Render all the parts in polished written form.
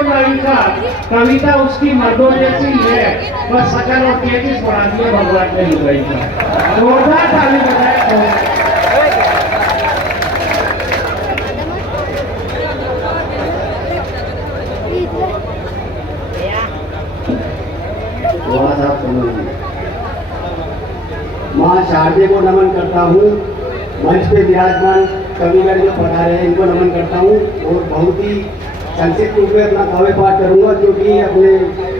और ललिता कविता उसकी मर्दों जैसी है, बस सकल और तेजिस बढ़ा दिया भगवान ने लुगाई का। जोरदार ताली बजाए। माँ शारदे को नमन करता हूँ। मंच पे विराजमान कविगण जो पढ़ा रहे हैं इनको नमन करता हूँ और बहुत ही संक्षिप्त रूप में अपना काव्य पाठ करूँगा क्योंकि अपने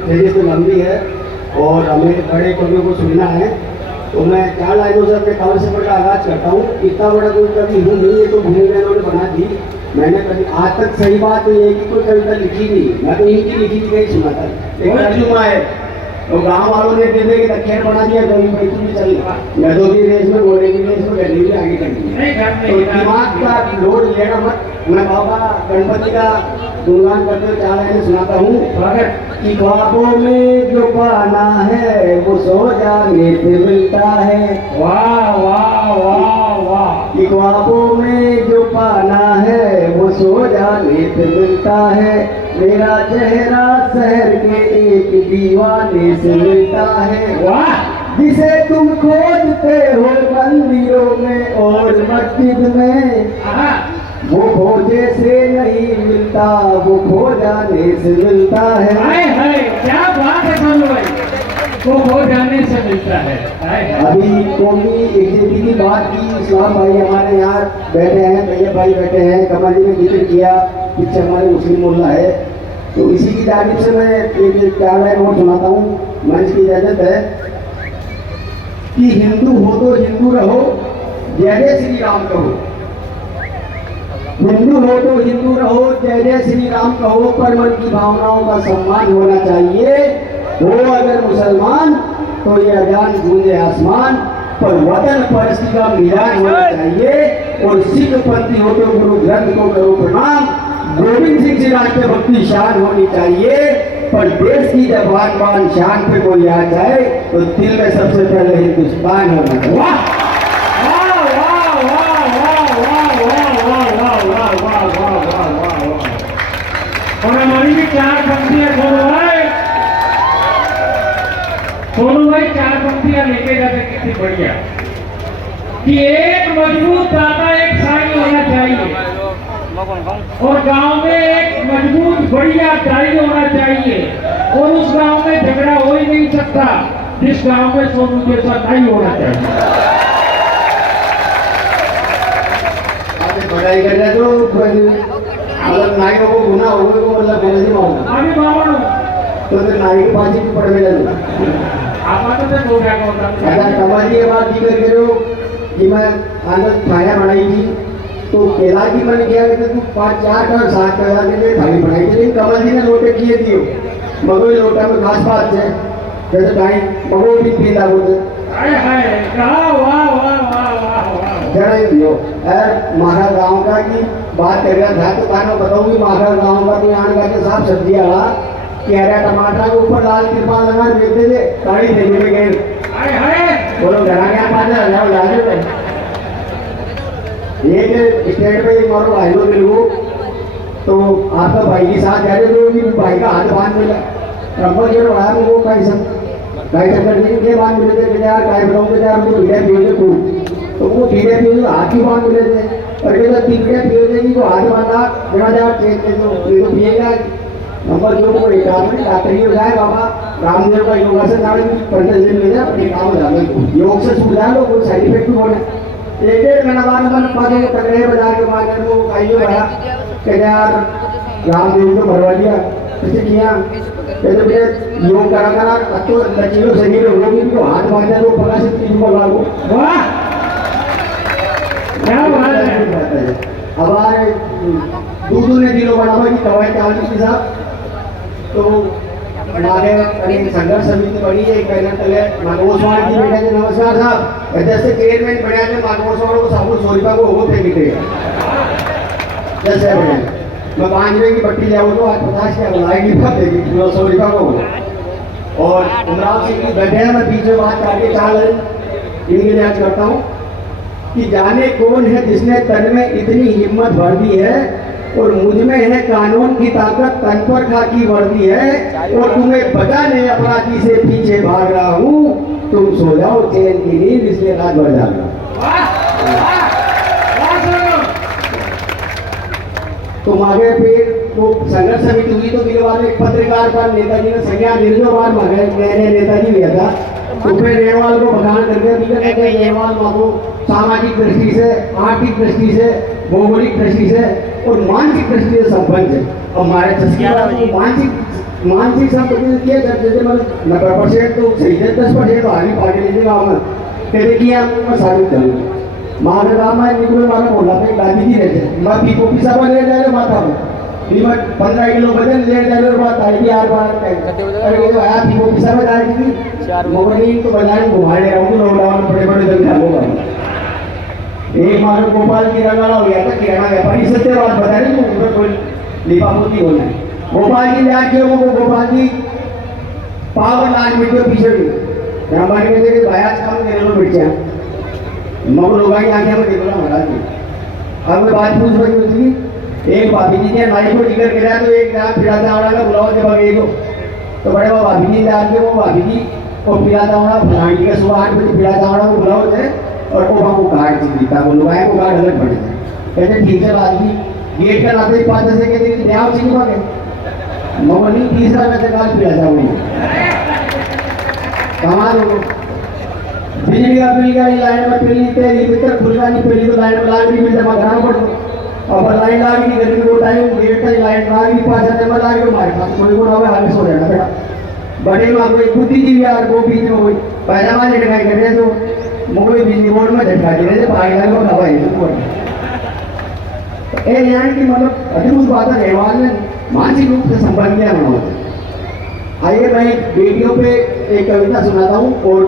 धैर्य से लंबी है और हमें बड़े कवियों को सुनना है। तो मैं 4 लाइनों से अपने काव्य सफर का आगाज करता हूँ। इतना बड़ा कोई कवि हूँ नहीं, ये तो भूमि बहनों ने बना दी। मैंने कभी आज तक सही बात तो ये कि कोई कविता लिखी नहीं, मैं तो इनकी लिखी थी, नहीं सुना था। एक तर्जुमा है तो गांव वालों ने दे के तख्यार बना दिया, कभी बैठू भी चल गधों की रेस में घोड़े की रेस में गड्ढी भी आगे कर दी। तो दिमाग का लोड लेना मत। मैं बाबा गणपति का गुणगान करते हुए 4 लाइनें सुनाता हूँ कि ख्वाबों में जो पाना है वो सो जाने पे मिलता है। वाह वाह वाह वाह। कि ख्वाबों में जो पाना है वो सो जाने पे मिलता है। मेरा चेहरा शहर के एक दीवाने से मिलता है। वाह। जिसे तुम खोजते हो मंदिरों में और मस्जिद में, वो खोजे से नहीं मिलता, वो खो जाने से मिलता है। हाय हाय क्या बात है सोनू भाई, वो खो जाने से मिलता है। अभी कौमी एजेंसी की बात की, इस्लाम भाई हमारे यहाँ बैठे हैं, तैयब भाई बैठे हैं, कमल जी ने जिक्र किया, पीछे हमारे मुस्लिम मोहल्ला है, तो इसी की जानिब से मैं एक 4 लाइन और सुनाता हूँ। मंच की इजाजत है कि हिंदू हो तो हिंदू रहो, जय जय श्री राम कहो। हिंदू हो तो हिंदू रहो, जय जय श्री राम कहो, पर मन की भावनाओं का सम्मान होना चाहिए। हो अगर मुसलमान तो ये अजान गूंजे आसमान, पर वतन परस्ती का मिलान होना चाहिए। और सिख पंथी हो तो गुरु ग्रंथ को करो प्रणाम, गोविंद सिंह जी राष्ट्रभक्ति शान होनी चाहिए। पर देश की जब बान शान पे कोई आ जाए तो दिल में सबसे पहले हिंदुस्तान होना चाहिए। वाह और हमारी भी 4 पंक्तियां सोनू भाई 4 पंक्तियां लेके जाते कितनी बढ़िया कि एक मजबूत दादा एक साई होना चाहिए और गांव में एक मजबूत बढ़िया दाई होना चाहिए और उस गांव में झगड़ा हो ही नहीं सकता जिस गांव में सोनू जैसा नहीं होना चाहिए। पढ़ाई कर रहे तो मतलब नाई को गुना हो गए को मतलब बोले नहीं मालूम अभी बावण तो नाई के पास ही पढ़ में लगा आपा तो हो गया अगर कमाल की बात की कर रहे हो कि मैं आनंद खाया बनाई थी तो केला की मैंने किया कि तू 5 4 का 7 का के लिए थाली बनाई थी, लेकिन कमल जी ने लोटे किए दियो मगोई लोटा में घास पात है जैसे टाइम मगो भी पीला होते हाय हाय वाह वाह वाह वाह वाह जड़े दियो। मारा गांव का की बात कर रहा था तो कहना बताऊंगी मारा गांव का कोई आने का साफ सब्जी वाला कह रहा टमाटर के ऊपर लाल तिरपाल लगा देते थे गाड़ी देने में गए हाय हाय बोलो घर आ गया पाजा जाओ लागे एक स्टेट पे मारो भाई लोग मिलू तो आपका भाई के साथ जा रहे हो कि भाई का हाथ बांध मिला रंबर जो रहा वो कहीं सब कहीं सब करने के बांध मिले थे यार कहीं बताऊंगे यार वो ढीले पिए खूब तो वो ढीले पिए हाथ ही बांध मिले थे और कहते तीसरे पिए देगी तो हाथ बांधा बिना जा ट्रेन में तो पिएगा नंबर जो को एक आदमी डॉक्टर ही हो जाए बाबा रामदेव का योगासन नाम की 15 दिन में अपने काम हो जाए योग से सुविधा लो कोई साइड इफेक्ट भी होने एक महीना बाद मन पदे टकरे बाजार के माने वो आइयो भरा कि यार रामदेव को भरवा दिया ऐसे किया कहते भैया योग करा करा तो लचीलो शरीर होगी तो हाथ बांधे तो 15 से 30 को लागू वाह क्या बात है। हमारे दूध ने दिनों बनावा की दवाई चालू की साहब तो हमारे संघर्ष समिति बनी है एक महीना पहले मानवोत्सव की बैठे थे नमस्कार साहब जैसे चेयरमैन बना थे मानवोत्सव को सब 100 रुपया को होते निकलेगा जैसे बने मैं 5 रुपये की पट्टी जाऊँ तो आज 50 क्या बुलाएगी 100 रुपया को और उमराव सिंह की बैठे हैं मैं बीच में बात करके 4 इनके लिए आज करता हूँ कि जाने कौन है जिसने तन में इतनी हिम्मत भर दी है और मुझ में है कानून की ताकत, तन पर खाकी वर्दी है और तुम्हें बचाने अपराधी से पीछे भाग रहा हूँ। तुम सो जाओ चैन की नींद, इसलिए रात भर जाग रहा हूँ। तुम आगे फिर वो संघर्ष समिति हुई तो मेरे वाले एक पत्रकार पर नेताजी ने संज्ञान निर्जोवान मैंने नेताजी लिया था, तो फिर रेवाल को भगान करके रेवाल को सामाजिक दृष्टि से, आर्थिक दृष्टि से, भौगोलिक दृष्टि से और मानसिक दृष्टि से संपन्न है। और हमारे मानसिक संपत्ति किया जैसे मतलब 90% तो सही है, 10% तो आगे पार्टी लीजिएगा हम कहते कि मैं साबित करूँगा। मारे राम है निकलो मारा बोला पे गांधी जी रहते मैं पीपो पिसा पर ले जाए माता में कीमत 15 किलो वजन ले जाए और बात आई यार बात अरे ये तो आया पीपो पिसा में जाए थी मोबाइल तो बाजार में घुमा ले रहा हूँ लॉकडाउन में बड़े जन चालू एक मारो गोपाल की रंगाला हो गया था किराना व्यापारी सत्य बात बता रही हूँ कोई लिपापोती होना है। गोपाल जी जाके वो गोपाल जी पावर लाइन में जो पीछे हमारे कहते कि भाई आज काम करे लो बेटिया मगर लोग आगे हमें देखो ना महाराज जी अब मैं बात पूछ रही थी एक भाभी जी ने नाई को टिकट कराया तो एक रात फिरा चावड़ा का बुलाओ जब गए तो बड़े वो भाभी जी जाके वो भाभी जी और फिरा चावड़ा फलानी के सुबह 8 बजे फिरा चावड़ा को बुलाओ थे और वो हमको कार्ड जीता वो लोग आए को कार्ड अलग पड़े थे कहते ठीक है बात जी गेट का नाते 5 से कहते कि ध्यान से नहीं पाके मगर नहीं तीसरा में से कार्ड फिरा चावड़ा कमाल हो बिजली का बिल का लाइन में पहली तेरी भीतर खुलना नहीं पहली तो लाइन में लाग में जमा कराना पड़ता और लाइन लाग नहीं गर्मी को टाइम गेट का लाइन लाग नहीं पास जमा लाग के मारे पास कोई को ना आगे सो जाना बेटा बड़े में कोई बुद्धिजीवी यार वो बीच में कोई पैजामा लेने का कर रहे तो मुगल बिजली बोर्ड में झटका दे रहे थे पागल को हवा है ए यानी कि मतलब अद्भुत बात है रहवाल ने मानसिक रूप से संपन्न किया बनाओ। आइए मैं बेटियों पे एक कविता सुनाता हूँ और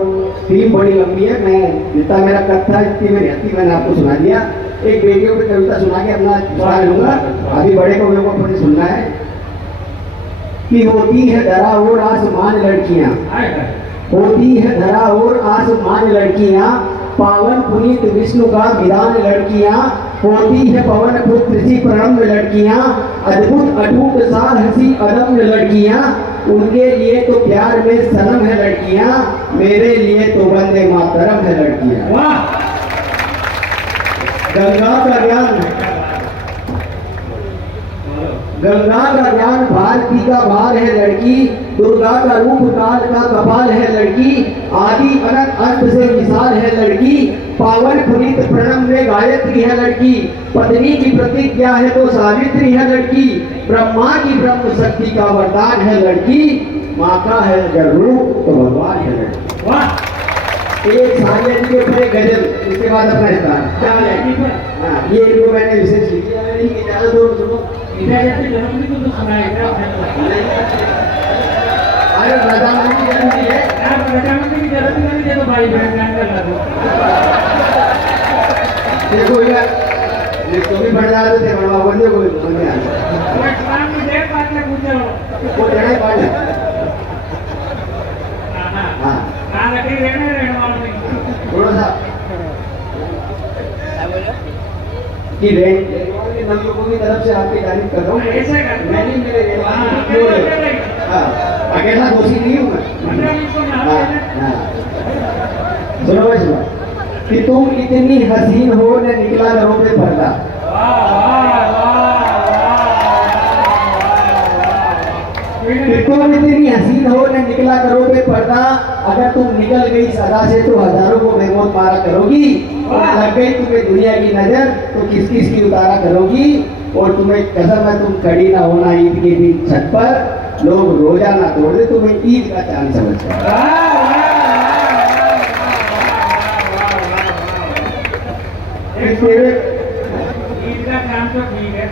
थीम बड़ी लंबी है, मैं जितना मेरा कथा इतनी मेरी हती मैंने आपको सुना दिया। एक बेटियों पे कविता सुना के अपना सुना लूंगा, अभी बड़े को मेरे को अपने सुनना है कि होती है धरा और आसमान लड़कियाँ, होती है धरा और आसमान लड़कियाँ, पावन पुनीत विष्णु का विधान लड़कियाँ, होती है पवन पुत्र सी प्रणम्य लड़कियाँ, अद्भुत अटूट साहसी अदम्य लड़कियाँ, उनके लिए तो प्यार में सनम है लड़कियाँ, मेरे लिए तो वंदे मातरम है लड़कियाँ। गंगा का ज्ञान, गंगा का ज्ञान भारती का भार है लड़की, दुर्गा का रूप काल का कपाल है लड़की, आदि अनंत अंत से विशाल है लड़की, पावन पुनीत प्रणम में गायत्री है लड़की, पत्नी की प्रतिज्ञा है तो सावित्री है लड़की, ब्रह्मा की ब्रह्म शक्ति का वरदान है लड़की, माँ का है अगर रूप तो भगवान है लड़की। वाह! एक सारिया जी के ऊपर एक गजल, इसके बाद अपना स्थान क्या है? हाँ, ये इनको मैंने विशेष लिखी है, नहीं कि ज़्यादा दूर सुनो। जन्मदिन तो सुनाएगा अरे रजामंदी की जन्मदिन है, रजामंदी की जन्मदिन है तो भाई बहन जान कर लगो देखो यार ये तो भी बढ़ रहा है बड़ा बंदे को बंदे आ वो इस्लाम की देर बात में पूछे वो जड़े पाड़ हां हां लकड़ी रहने वाले थोड़ा सा कि नदियों को की तरफ से आपकी तारीफ कर रहा हूँ, ऐसे कर मैं नहीं मेरे अकेला दोषी नहीं हूँ मैं। सुनो भाई सुनो कि तुम इतनी हसीन हो न निकला घरों पे पर्दा, कि तुम इतनी हसीन हो न निकला घरों पे पर्दा, अगर तुम निकल गई सदा से तो हजारों को बेमौत मारा करोगी, और लग गई तुम्हें दुनिया की नजर तो किस किस की उतारा करोगी, और तुम्हें कसम है तुम खड़ी ना होना ईद के दिन छत पर, लोग रोजा ना तोड़ दे तुम्हें ईद का चांद समझकर। ईद का चांद तो ठीक है,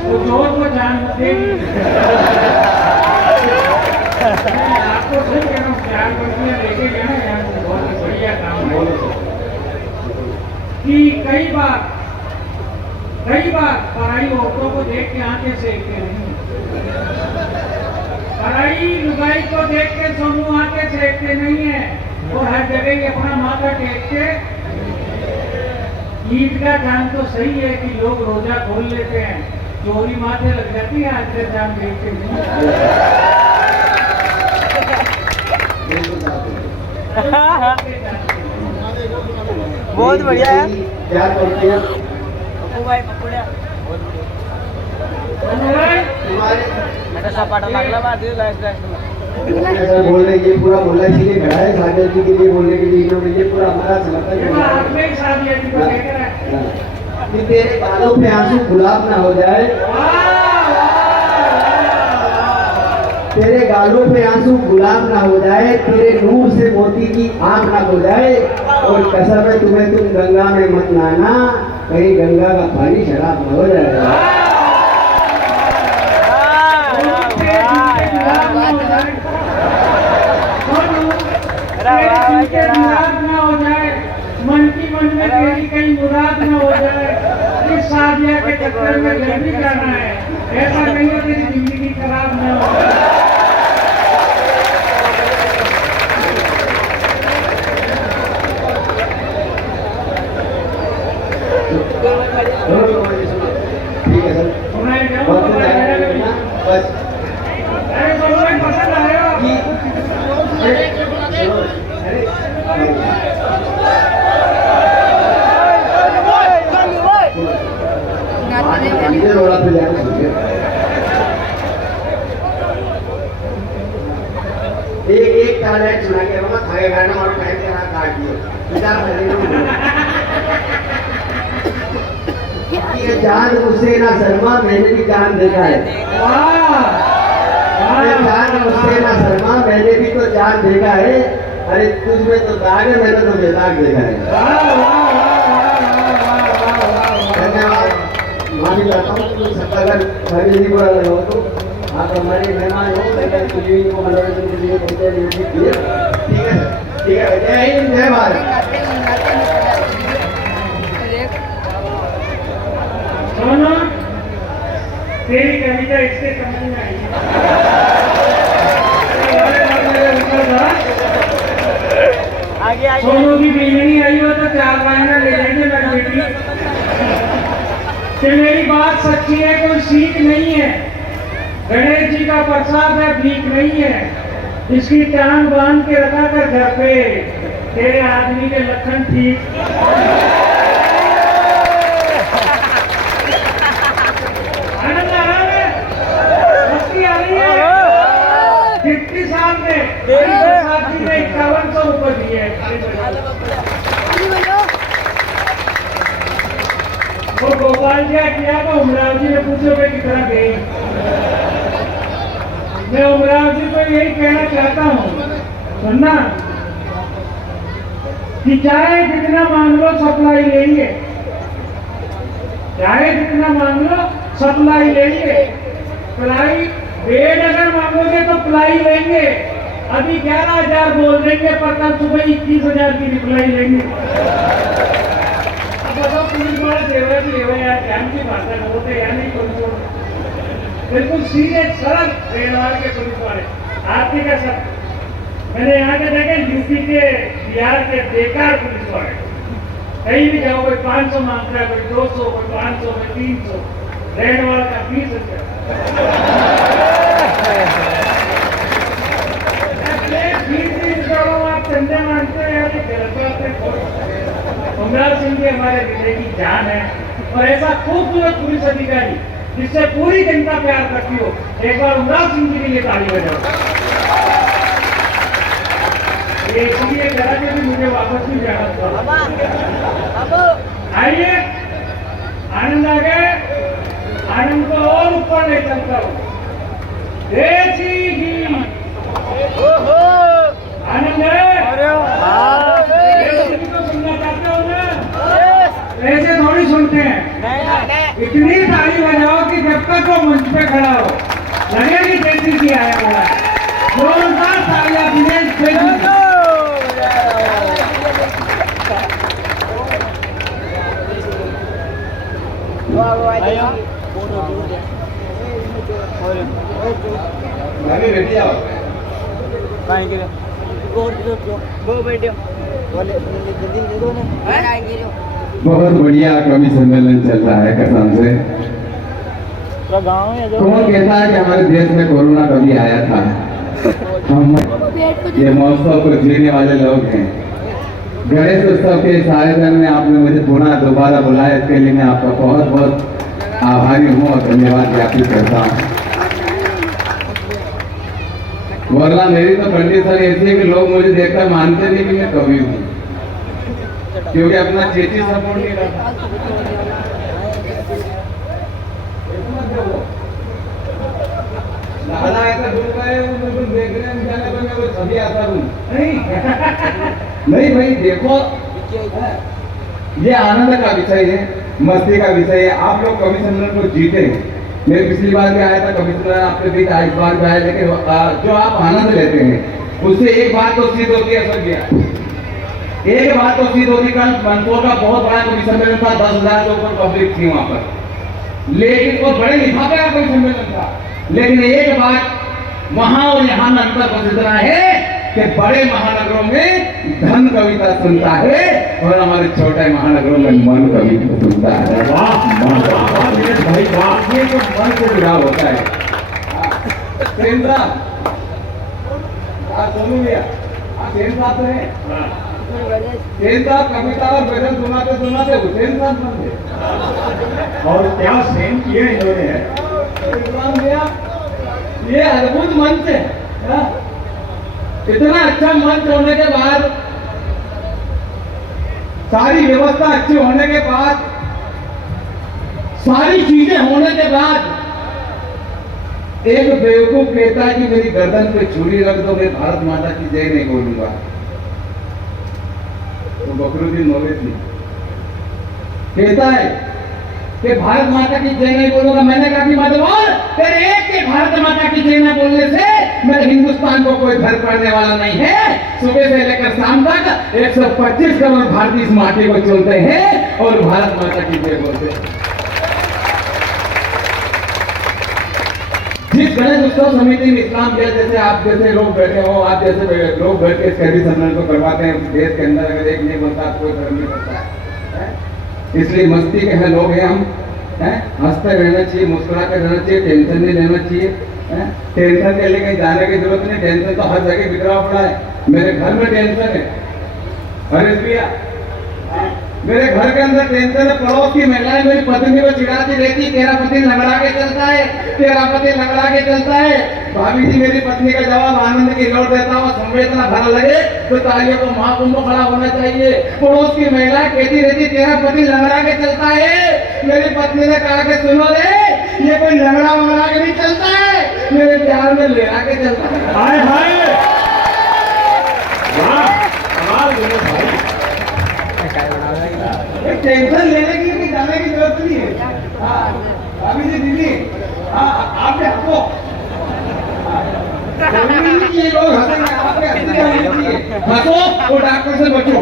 तो चोर को चांद देगी आपको सही कह रहा हूँ, 4 बच्चियाँ लेके गए ना यहाँ से, बहुत बढ़िया काम है कि कई बार पराई औरतों को देख के आंखें सेकते नहीं, पराई लुगाई को देख के समूह आंखें सेकते नहीं है, और हर जगह ही अपना माथा टेक के ईद का काम तो सही है कि लोग रोजा खोल लेते हैं, चोरी माथे लग जाती है आज के जान देख के नहीं। बहुत बढ़िया है। क्या करते हैं पप्पू भाई पप्पूड़ा तुम्हारे मेरा सपाटा लगला बात है लाइफ सर बोल रहे ये पूरा बोलना इसीलिए खड़ा है सागर जी के लिए बोलने के लिए इन्होंने ये पूरा हमारा समर्थन कि तेरे गालों पे आंसू गुलाब ना हो जाए, तेरे गालों पे आंसू गुलाब ना हो जाए, तेरे नूर से मोती की आंख ना हो जाए, और कसम है तुम्हें तुम गंगा में मत नहाना, कहीं गंगा का पानी शराब ना हो जाए। ना हो जाए, मन की मन में तेरी कहीं मुराद ना हो जाए, इस शादिया के चक्कर में घर भी जाना है, ऐसा नहीं हो तेरी जिंदगी खराब ना हो जाए। ठीक है सर, बस अरे दोनों पसंद आया रोड़ा पे जाकर एक टैलेंट सुना के बाबा खाए गाना और टाइम के हाथ काट दियो बेचारा ये जान मुझसे ना शर्मा, मैंने भी जान देखा है। जान मुझसे ना शर्मा, मैंने भी तो जान देखा है, अरे तुझ में तो दाग है, मैंने तो बेदाग देखा है। धन्यवाद, माफी चाहता हूँ कि सबका अगर हमें नहीं बुरा लगा हो तो आप हमारे मेहमान हो, मैंने तुझे को मनोरंजन के लिए कहते हैं ठीक है सर, ठीक है, जय हिंद जय भारत। सोनू तेरी कविता इससे समझ में आई आगे सोनू की बीवी आई हो तो 4 महीना ले लेंगे मेरी बेटी कि मेरी बात सच्ची है, कोई सीख नहीं है, गणेश जी का प्रसाद है, भीख नहीं है, इसकी टांग बांध के रखा कर घर पे, तेरे आदमी के लक्षण ठीक। आनंद आ रहा है, मस्ती आ रही है। 50 साल में शादी में 5100 रुपये दिए। वो गोपाल जी किया तो उमराव जी ने पूछो भाई कितना गई। मैं उमराव जी को यही कहना चाहता हूँ, सुनना कि चाहे जितना मांग लो सप्लाई लेंगे, चाहे जितना मांग लो सप्लाई लेंगे, प्लाई बेड अगर मांगोगे तो प्लाई लेंगे, अभी 11,000 बोल देंगे पर कल सुबह 21,000 की रिप्लाई लेंगे। अब बताओ पुलिस वाले देवरा की लेवा यार जान की भाषा बोलते या नहीं पुलिस, बिल्कुल सीधे सरल रेलवार के पुलिस वाले आपके का सब मैंने यहाँ के देखे, यूपी के बिहार के बेकार पुलिस वाले, कहीं भी जाओ कोई 500 मांगता है, कोई 200, कोई 500, कोई 300, रेड वाला का 20,000। आप चंदे मानते हैं, उमराव सिंह जी हमारे जिले की जान है, और ऐसा खूबसूरत पुलिस अधिकारी जिससे पूरी जनता प्यार करती हो, एक बार उमराव सिंह जी के लिए ताली बजाओ। ये इसलिए करा कि मुझे वापस भी जाना था। आइए, आनंद आ गए, आनंद को और ऊपर ले चलता हूँ। देसी घी आनंद है, तो सुनना चाहते हो ना, ऐसे थोड़ी सुनते हैं, इतनी ताली बजाओ कि जब तक वो मंच पे खड़ा हो लगे कि देसी घी आया हुआ है। जोरदार तालियां दिनेश देसी। रेडी आओ वो बैठो बोले जल्दी दे दो ना आएंगे बहुत बढ़िया कवि सम्मेलन चल रहा है कसम से। पूरा गांव है जो कौन कहता है कि हमारे देश में कोरोना कभी आया था? हम ये महोत्सव को जीने वाले लोग हैं। गणेश उत्सव के इस आयोजन में आपने मुझे पुनः दोबारा बुलाया, इसके लिए मैं आपका बहुत बहुत आभारी हूँ और धन्यवाद ज्ञापित करता हूँ। वरना मेरी तो कंडीशन ऐसी है कि लोग मुझे देखकर मानते नहीं कि मैं कवि हूँ, क्योंकि अपना चेची सपोर्ट नहीं करता। दादा ऐसा डूब गए मुझे देखने में जाने पर मैं कोई छवि आता हूँ नहीं भाई देखो, ये आनंद का विषय है, मस्ती का विषय है। आप लोग कवि सम्मेलन को जीते हैं। मैं पिछली बार भी आया था कवि सम्मेलन आपके बीच, इस बार भी आया, लेकिन जो आप आनंद लेते हैं उससे एक बात तो सिद्ध होती है सर भैया, एक बात तो सिद्ध होती। कल मंदसौर का बहुत बड़ा कवि सम्मेलन था, 10,000 से ऊपर पब्लिक थी वहां पर, लेकिन वो बड़े लिफाफे का कवि सम्मेलन था। लेकिन एक बात वहां और यहाँ में अंतर बस इतना है कि बड़े महानगरों में धन कविता सुनता है और हमारे छोटे महानगरों में मन कविता सुनता है। वाह भाई वाह, ये तो मन को जुड़ाव होता है। सेन साहब, सोनू भैया, सेन साहब है, सेन साहब कविता और गजल सुनाते सुनाते हुसैन साहब बन गए। और क्या सेम किए इन्होंने। ये अद्भुत मंच है, इतना अच्छा मंच होने के बाद, सारी व्यवस्था अच्छी होने के बाद, सारी चीजें होने के बाद, एक बेवकूफ कहता है कि मेरी गर्दन पे छुरी रख दो, मैं भारत माता की जय नहीं बोलूंगा। तो बकरुद्दीन ओवैसी कहता है कि भारत माता की जय नहीं बोलूंगा। मैंने कहा कि मतलब तेरे एक के भारत माता की जय न बोलने से मेरे हिंदुस्तान को कोई फर्क पड़ने वाला नहीं है। सुबह से लेकर शाम तक 125 करोड़ भारतीय इस माटी को चलते हैं और भारत माता की जय बोलते हैं। जिस गणेश उत्सव समिति ने इस्लाम किया, जैसे आप जैसे लोग बैठे हो, आप जैसे लोग बैठ के इस कवि सम्मेलन को करवाते हैं, देश के अंदर अगर एक नहीं बोलता कोई फर्क नहीं पड़ता है। इसलिए मस्ती के हैं लोग हैं हम, हंसते रहना चाहिए, मुस्कुरा कर रहना चाहिए, टेंशन नहीं लेना चाहिए। टेंशन के लिए कहीं जाने की जरूरत नहीं, टेंशन तो हर जगह बिखरा पड़ा है। मेरे घर में टेंशन है, हरीश भैया, मेरे घर के अंदर टेंशन है। पड़ोस की महिलाएं मेरी पत्नी को चिढ़ाती रहती, तेरा पति लंगड़ा के चलता है, तेरा पति लंगड़ा के चलता है। भाभी जी मेरी पत्नी का जवाब आनंद की लौट देता हूँ, संवेदना भरा लगे तो तालियों को महाकुंभ खड़ा होना चाहिए। पड़ोस की महिला कहती रहती तेरा पति लंगड़ा के चलता है, मेरी पत्नी ने कहा कि सुनो रे, ये कोई लंगड़ा वंगड़ा के नहीं चलता है, मेरे प्यार में लेरा के चलता है। हाय हाय, वाह कमाल भाई। टेंशन लेने की भी जाने की जरूरत नहीं है। अभी जी दीदी, आप हंसो, ये लोग हंसेंगे, आपके हंसो और डॉक्टर से बचो।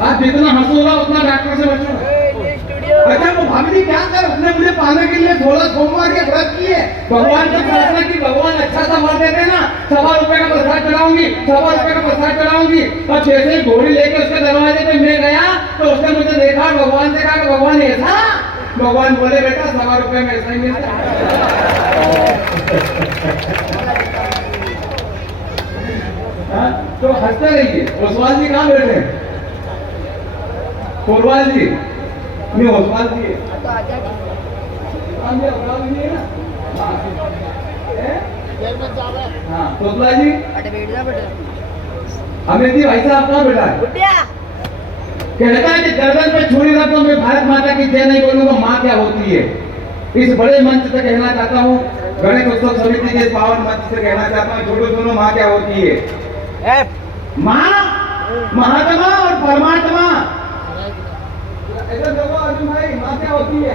आप जितना हंसोगा उतना डॉक्टर से बचो। अच्छा वो भाभी जी क्या कर, उसने मुझे पाने के लिए 16 सोमवार के व्रत किए, भगवान से प्रार्थना की भगवान अच्छा सा वर देते ना, 1.25 रुपए का प्रसाद चढ़ाऊंगी, 1.25 रुपए का प्रसाद चढ़ाऊंगी। और जैसे ही घोड़ी लेकर उसके दरवाजे पे मैं गया तो उसने मुझे देखा, भगवान से कहा कि भगवान ऐसा, भगवान बोले बेटा 1.25 रुपए में ऐसा ही मिलता है। तो हंसते रहिए। ओसवाल जी कहाँ बैठे? कोरवाल जी नहीं, ओसवाल जी है। हाँ तोतला जी, अमित जी भाई साहब कहाँ बैठा है? कहता है कि गर्दन पे छुरी रख दो, मैं भारत माता की जय नहीं बोलूंगा, माँ क्या होती है। इस बड़े मंच से कहना चाहता हूँ, गणेश उत्सव समिति के पावन मंच से कहना चाहता हूँ, छोटो सुनो, माँ क्या होती है? माँ महात्मा और परमात्मा। ऐसा देखो अर्जुन भाई, माँ क्या होती है?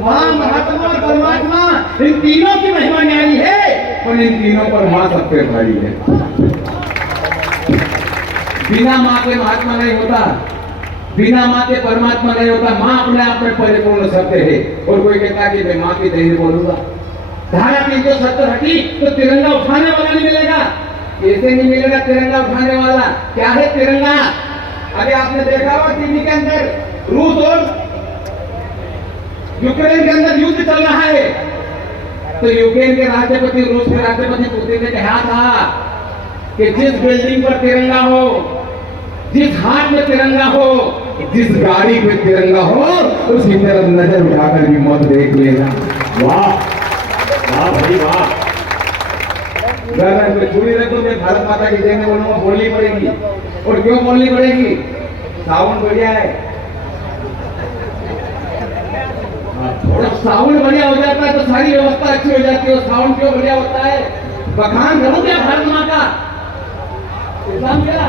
माँ महात्मा और परमात्मा, इन तीनों की महिमा न्यारी है और इन तीनों पर माँ सबसे बड़ी है। बिना माँ के महात्मा नहीं होता, बिना माँ के परमात्मा नहीं होता। माँ अपने आप में परिपूर्ण सत्य है। और कोई कहता कि मैं माँ की जय नहीं बोलूंगा। धारा 370 हटी तो तिरंगा उठाने वाला नहीं मिलेगा। कैसे नहीं मिलेगा तिरंगा उठाने वाला? क्या है तिरंगा? अभी आपने देखा होगा टीवी के अंदर रूस और यूक्रेन के अंदर युद्ध चल रहा है, तो यूक्रेन के राष्ट्रपति रूस के राष्ट्रपति पुतिन ने कहा था कि जिस बिल्डिंग पर तिरंगा हो, जिस हाथ में तिरंगा हो, जिस गाड़ी पे तिरंगा हो, उसकी तरफ नजर उठाकर भी मौत देख लेगा। वाह वाह भाई वाह। गर्दन पे छुरी रखो, मैं भारत माता की जय बोलूंगा, बोलनी पड़ेगी। और क्यों बोलनी पड़ेगी? सावन बढ़िया है, और सावन बढ़िया हो जाता है तो सारी व्यवस्था अच्छी हो जाती है। और सावन क्यों बढ़िया होता है? बखान करूं क्या भारत माँ का? इस्लाम क्या?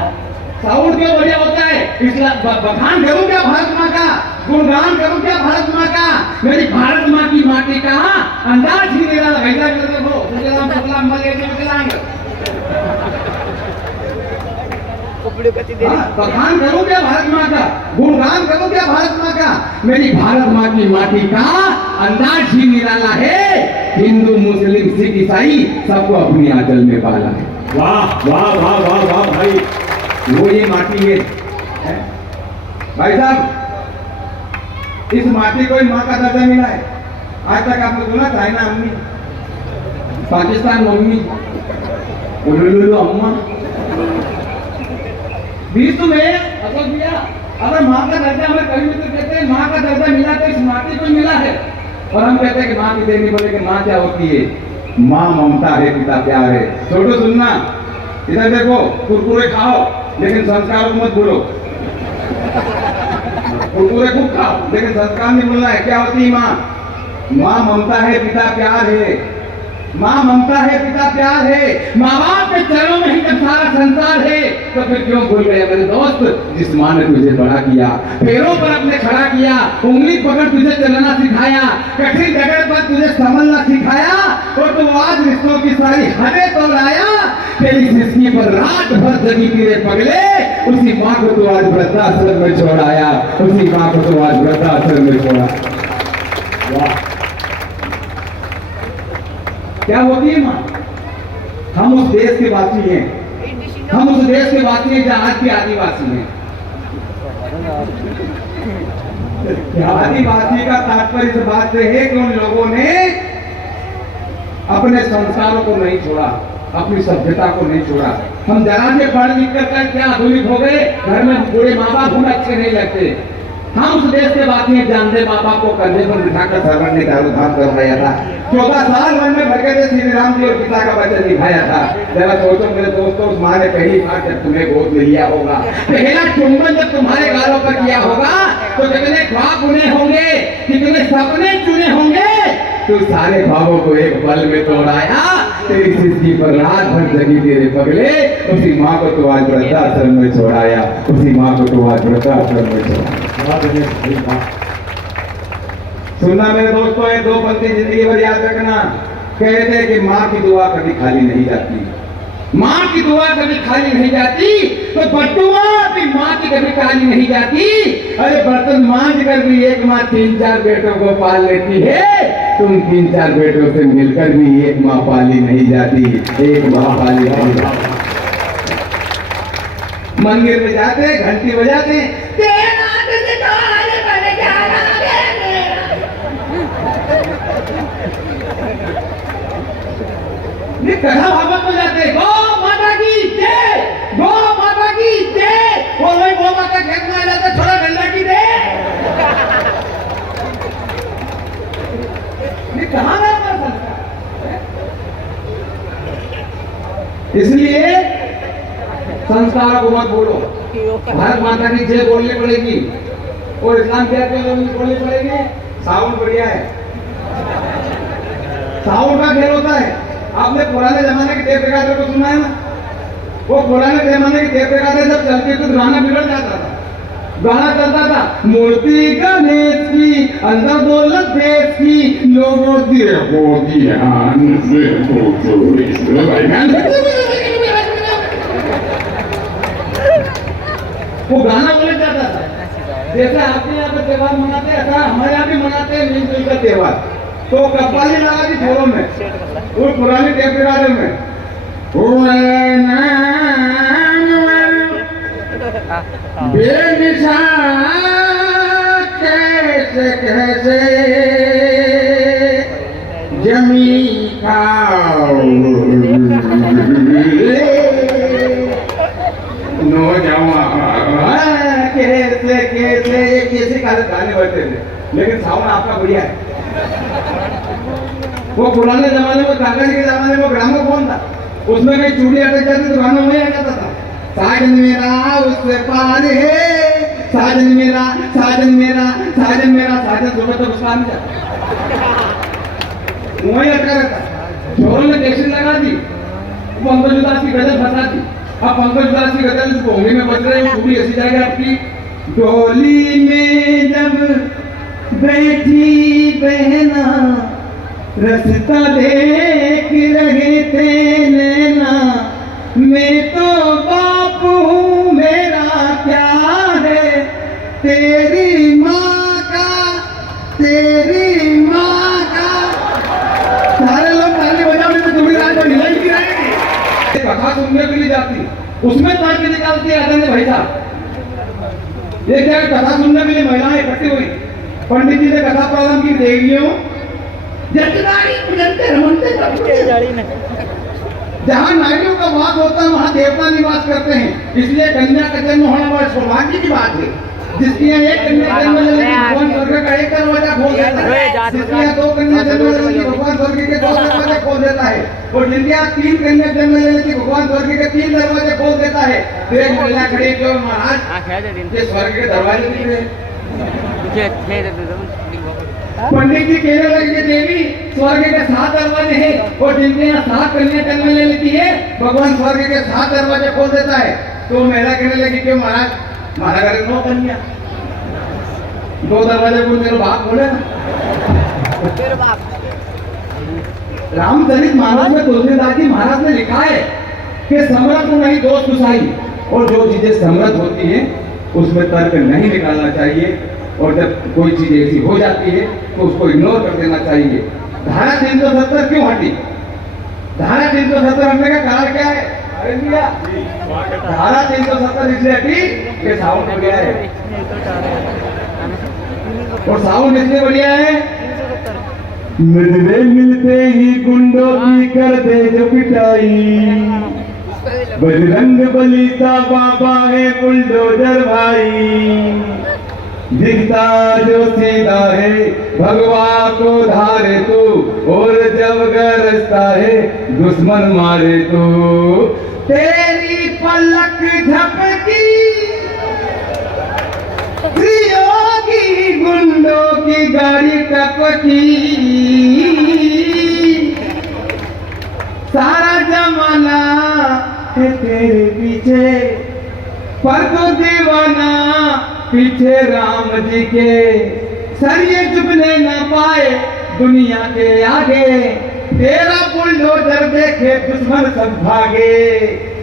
सावन क्यों बढ़िया होता है? इस्लाम बखान करूं क्या भारत माँ का? गुणगान करूं क्या भारत माँ का? मेरी भारत माँ की माटी का अंदाज ही नहीं रहा। ऐसा करते हो सलाम सलाम मले विकलांग। बखान करूं क्या भारत माँ का? गुणगान करूं क्या भारत माँ का? मेरी भारत माँ की माटी का अंदाज ही निराला है। हिंदू मुस्लिम सिख ईसाई सबको अपनी आंचल में पाला है। वाह वाह वाह वाह वाह भाई। वो ये माटी है भाई साहब, इस माटी को ही माँ का दर्जा मिला है। आज तक आपने सुना चाइना अम्मी, पाकिस्तान मम्मी, उलुलुलु अम्मा, विश्व में अशोक भैया अगर माँ का दर्जा हमें कभी भी तो कहते हैं माँ का दर्जा मिला तो इस माटी को मिला है। और हम कहते हैं कि माँ की देनी बोले कि माँ क्या होती है? माँ ममता है, पिता प्यार है। छोटो सुनना, इधर देखो, कुरकुरे खाओ लेकिन संस्कारों को मत भूलो। कुरकुरे खूब खाओ लेकिन संस्कार नहीं भूलना है। क्या होती है माँ? माँ ममता है, पिता प्यार है। माँ ममता है, पिता प्यार है। माँ बाप के चरणों में ही जब सारा संसार है तो फिर क्यों भूल गए मेरे दोस्त? जिस माँ ने तुझे बड़ा किया, पैरों पर अपने खड़ा किया, उंगली पकड़ तुझे चलना सिखाया, कठिन जगह पर तुझे संभलना सिखाया, और तू आज रिश्तों की सारी हदें तोड़ाया। तेरी सिसकी पर रात भर जगी तेरे पगले, उसी माँ को तू आज वृद्धाश्रम में छोड़ाया, उसी माँ को तू आज वृद्धाश्रम में छोड़ा। वाह, क्या होती है माँ? हम उस देश के वासी हैं, हम उस देश के वासी हैं जहां आज के आदिवासी हैं। आदिवासी का तात्पर्य इस बात से है कि उन लोगों ने अपने संस्कारों को नहीं छोड़ा, अपनी सभ्यता को नहीं छोड़ा। हम जरा से पढ़ लिख कर क्या आधुनिक हो गए, घर में बूढ़े माँ बाप हमें अच्छे नहीं लगते। हम उस देश के वासी हैं, जानते माँ बाप को कंधे पर बिठाकर सरवर ने दारू भात करवाया था। 14 साल वन में भटके थे, श्री राम जी और पिता का वचन निभाया था। जरा सोचो मेरे दोस्तों, उस माँ ने पहली बार जब तुम्हें गोद में लिया होगा, पहला चुंबन जब तुम्हारे गालों पर किया होगा, तो कितने ख्वाब बुने होंगे, कितने सपने चुने होंगे। तो सारे ख्वाबों को एक पल में तोड़ाया। तेरी सिसकी पर रात भर जगी तेरे पगले, उसी माँ को तो आज वृद्धाश्रम में छोड़ाया, उसी माँ को तो आज वृद्धाश्रम में छोड़ाया। सुनना मेरे दोस्तों, ये 2 पंक्ति जिंदगी भर याद रखना। कहते हैं कि माँ की दुआ कभी खाली नहीं जाती, माँ की दुआ कभी खाली नहीं जाती, तो बटुआ भी माँ की कभी खाली नहीं जाती। अरे बर्तन मांझ कर भी एक माँ 3-4 बेटों को पाल लेती है, तुम 3-4 बेटों से मिलकर भी एक माँ पाली नहीं जाती, एक माँ पाली नहीं जाती। मंदिर में जाते, घंटी बजाते, कथा भागवत में जाते, गौ माता की जय, गौ माता की जय। वो लोग गौ माता खेत में आ जाते, थोड़ा डंडा की दे। ये कहाँ है हमारा संस्कार? इसलिए संस्कारों को मत बोलो, भारत माता की जय बोलनी पड़ेगी। और इस्लाम क्या बोलनी पड़ेगी? सावन बढ़िया है। सावन का खेल होता है। आपने पुराने जमाने के टेप रिकॉर्डर को सुना है ना? वो पुराने जमाने के टेप रिकॉर्डर जब चलते तो गाना बिगड़ जाता था। गाना चलता था, मूर्ति गणेश की, अंदर दौलत देश की, लोगों देखो ध्यान से वो गाना बोले जाता था। जैसे आपके यहाँ पे त्योहार मनाते हैं, ऐसा हमारे यहाँ भी मनाते हैं मिलजुल का त्योहार। तो कव्वाली लगा दी छोरों में, वो पुराने टेप रिकॉर्डर में, बेनिशान कैसे कैसे जमी खाओ नौजवान कैसे कैसे कैसे गाने बजते थे, लेकिन साउंड आपका बढ़िया है। वो पुराने जमाने में काका जी के जमाने में ग्रामोफोन था, उसमें कहीं चूड़ी अटक जाती तो गाना वही आ जाता था, साजन मेरा उससे पार है, साजन मेरा साजन मेरा साजन मेरा साजन सुबह तक उसका नहीं जाता, वही अटका रहता। जोर ने कैसे लगा दी, पंकज उदास की गजल फंसा दी। अब पंकज उदास की गजल भोंगे में बज रहे हैं, पूरी ऐसी जाएगी आपकी। डोली में जब बैठी बहना रास्ता देख रहे थे नैना, मैं तो बाप हूँ मेरा क्या है, तेरी माँ का तेरी माँ का। सारे लोग ताली बजाने में तुम्हारी रात में हिलाई की रहेगी। कथा सुनने के लिए जाती, उसमें ताली निकालती है आदरणीय भाई साहब। ये क्या कथा सुनने के लिए महिलाएं इकट्ठी हुई, पंडित जी ने कथा प्रारंभ की। देवियों जहाँ नारियों का वास होता है वहाँ देवता निवास करते हैं, इसलिए कन्या का जन्म होना बड़ा सौभाग्य की बात है। जिसकी यहाँ एक कन्या जन्म लेने की भगवान स्वर्ग का एक दरवाजा खोल देता है, जिसकी यहाँ दो कन्या जन्म लेने की भगवान स्वर्ग के दो दरवाजे खोल देता है, और जिनके यहाँ तीन कन्या जन्म लेने की भगवान स्वर्ग के तीन दरवाजे खोल देता है। तो एक महिला खड़ी क्यों महाराज, ये स्वर्ग के दरवाजे दिख रहे। पंडित जी कहने लगे देवी स्वर्ग के 7 दरवाजे हैं, और जिनके यहाँ 7 कन्या जन्म ले लेती है भगवान स्वर्ग के 7 दरवाजे खोल देता है। तो महिला कहने लगी क्यों महाराज, हमारा घर 9 कन्या, 2 दरवाजे बोल मेरे बाप बोले ना। रामचरित मानस में तुलसीदास जी महाराज ने लिखा है कि समर्थ नहीं दोष सुसाई, और जो चीजें समर्थ होती है उसमें तर्क नहीं निकालना चाहिए, और जब कोई चीज ऐसी हो जाती है तो उसको इग्नोर कर देना चाहिए। धारा 370 क्यों हटी, धारा 370 हटने का कारण क्या है? अरे भैया धारा 370 इसलिए हटी कि साउंड बढ़िया है, और साउंड इसलिए बढ़िया है नजरे मिलते ही गुंडों की कर दे जो पिटाई, बजरंग बली का बाबा है बुलडोजर भाई, दिखता जो सीधा है भगवा को धारे तू, और जब गरजता है दुश्मन मारे तू। तेरी पलक झपकी योगी गुंडों की गाड़ी टपकी, सारा जमाना है तेरे पीछे, पर तू दीवाना पीछे राम जी के, सर ये झुकने न पाए दुनिया के आगे, तेरा बुलडोजर देखे दुश्मन सब भागे।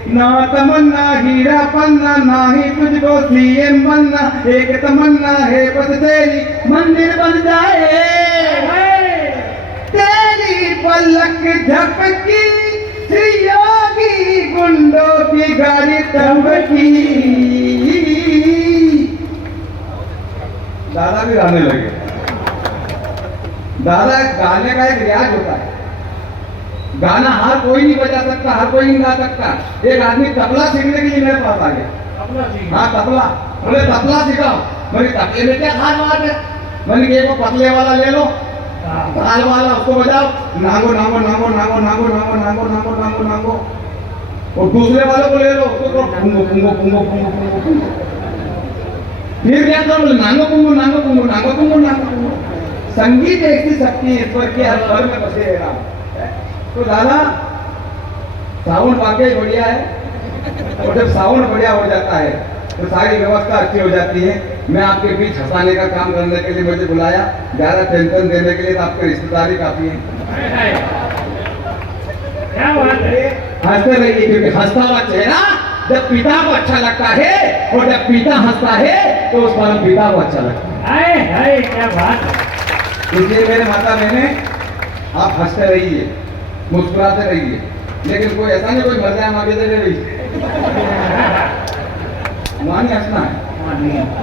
ना तमन्ना हीरा पन्ना, ना ही तुझको सीएम बनना, एक तमन्ना है बस तेरी मंदिर बन जाए, तेरी पलक झपकी योगी गुंडों की गाड़ी टपकी। दादा भी गाने लगे। दादा गाने का एक रियाज होता है, गाना हर कोई नहीं बजा सकता, हर कोई नहीं गा सकता। एक आदमी तबला सीखने के लिए मेरे पास आ गया। हाँ तबला, बोले तबला सिखाओ। मैंने तबले में क्या खास बात है, मैंने कहा एक पतले वाला ले लो, ताल वाला उसको बजाओ, नांगो नांगो नांगो नांगो नांगो नांगो नांगो नांगो नांगो नांगो, और दूसरे वाले को ले लो, उसको पुंगो पुंगो पुंगो पुंगो पुंगो पुंगो। फिर क्या करो, बोले नांगो पुंगो नांगो पुंगो नांगो पुंगो नांगो पुंगो। संगीत ऐसी शक्ति ईश्वर के हर स्वर में बसे है राम। तो दादा साउंड वाकई बढ़िया है, और जब साउंड बढ़िया हो जाता है तो सारी व्यवस्था अच्छी हो जाती है। मैं आपके बीच हंसाने का काम करने के लिए मुझे बुलाया, ज्यादा टेंशन देने के लिए तो आपकी रिश्तेदारी काफी है। क्या बात है, हंसते रहिए, क्योंकि हंसता हुआ चेहरा जब पिता को अच्छा लगता है, और जब पिता हंसता है तो उस पर पिता को अच्छा लगता है। हाय क्या बात है। इसलिए मेरे माता बहने आप हंसते रहिए, मुस्कुराते रहिए, लेकिन कोई ऐसा नहीं कोई मर जाए माँ भी दे रही। वहाँ नहीं हंसना है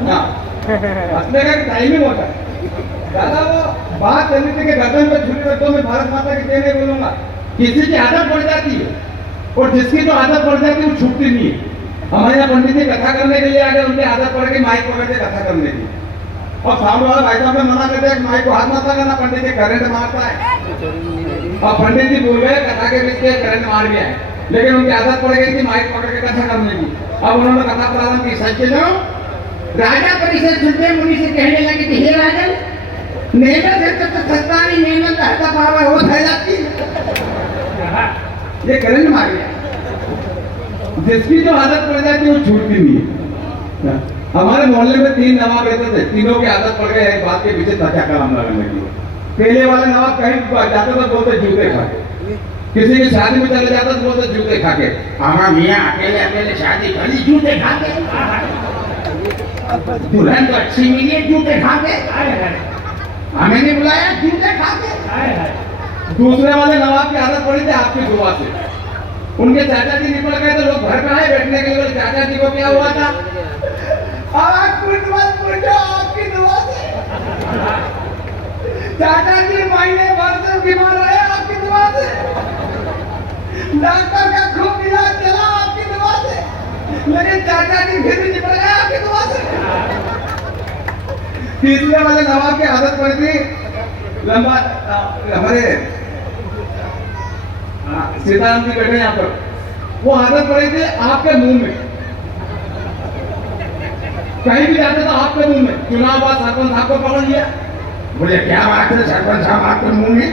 ना, हंसने का टाइमिंग होता है। दादा वो बात चली थी कि गर्दन पे छुरी रख दो, मैं भारत माता की जय नहीं बोलूंगा। किसी की आदत पड़ जाती है और जिसकी तो आदत पड़ जाती है वो छूटती नहीं है। हमारे यहाँ पंडित जी कथा करने के लिए आ गए, उनकी आदत पड़ गई माइक पकड़ के कथा करने की, और सामने वाला भाई साहब ने मना कर दिया माइक को हाथ मत लगाना, पंडित जी करंट मारता है। और पंडित जी भूल गए, कथा के बीच में करंट मार गया है, लेकिन उनकी आदत पड़ गई थी माइक पकड़ के कथा करने की। अब उन्होंने कथा प्रारंभ की। सज्जनों, राजा परिषद सुनते मुनि से कहने लगे कि हे राजन, मेहनत है तो सस्ता नहीं, मेहनत रहता पावा वो खा जाती है। ये करंट मार गया। जिसकी जो आदत पड़ जाती है वो छूटती नहीं है। हमारे मोहल्ले में 3 नवाब रहते थे, तीनों की आदत पड़ गई एक बात के पीछे तथा कलाम लगाने की। पहले वाले नवाब कहीं जाते तो बोलते जूते खा के, किसी की शादी में चले जाते तो बोलते जूते खा के। हमारा मियाँ अकेले अकेले शादी करी जूते खा के, दुल्हन तो अच्छी मिली है जूते खा के, हमें नहीं बुलाया जूते खा के। दूसरे वाले नवाब की आदत पड़ी थी आपकी दुआ से। उनके चाचा जी निकल गए तो लोग घर पे आए बैठने के लिए। चाचा जी को क्या हुआ था? कुछ मत पूछो, आपकी दुआ से चाचा जी महीने भर से बीमार रहे, आपकी दुआ से डॉक्टर का खूब इलाज चला, आपकी दुआ से, लेकिन चाचा जी फिर भी निकल गए आपकी दुआ से। तीसरे वाले नवाब की आदत पड़ी थी लंबा, हमारे सीताराम जी बैठे यहाँ पर, वो आदत पड़ी थी आपके मुंह में, कहीं भी जाते तो आपके मुंह में। चुनाव बाद सरपंच साहब को पकड़ लिया, बोले क्या बात है सरपंच साहब आपके मुंह में?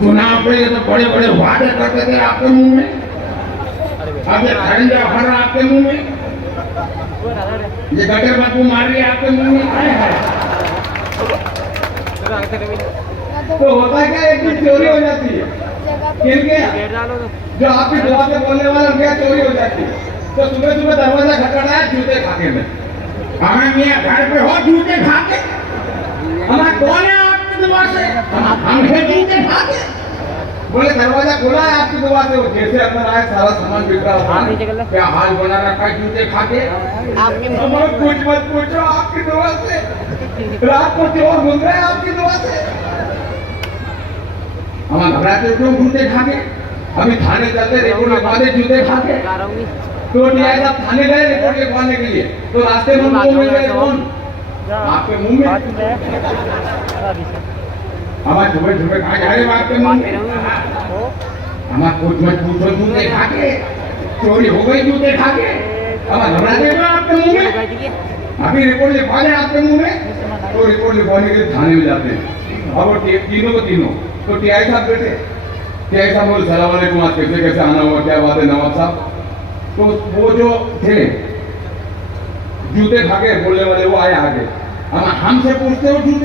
चुनाव पे तो बड़े बड़े वादे करते थे आपके मुंह में, अब ये खरंजा भर रहा आपके मुंह में, ये गटर बदबू मार रही है आपके मुंह में। तो होता क्या, एक दिन चोरी हो जाती है, किनके? जो आपकी दुआ से बोलने वाले उनके चोरी हो जाती है। तो सुबह सुबह दरवाजा खटखटाया जूते खाके में, हमें मियाँ घर पे हो जूते खाके, हमारा कौन है आपकी दुआ से? हम है जूते खाके। बोले दरवाजा खुला है आपकी दुआ से, वो जैसे अंदर आए सारा सामान बिखरा हुआ है, क्या हाल बना रखा है जूते खाके। हमारे कुछ मत पूछो, आपकी दुआ से रात को चोर घूम रहे हैं आपकी दुआ से। हम घबराते क्यों जूते खाके? अभी थाने चलते रिपोर्ट लिखवाते जूते खाके। तो न्याय साहब थाने गए रिपोर्ट लिखवाने के लिए, तो रास्ते में मुंह में गए कौन? आपके मुंह में। हमारे छुपे छुपे कहा जा रहे आपके मुंह में? हमारा कुछ मत पूछो जूते खाके, चोरी हो गई जूते खाके। हमारा घबराते क्यों आपके मुंह में? अभी रिपोर्ट लिखवा लें आपके मुंह में। तो रिपोर्ट लिखवाने के लिए थाने में जाते हैं। अब वो तीनों को तीनों तो टीआई साहब बैठे, टीआई साहब बोले सलाम वालेकुम, आज कैसे कैसे आना हुआ, क्या बात है नवाब साहब? तो वो जो थे जूते खाके बोलने वाले वो आए आगे, हमसे पूछते हो जूते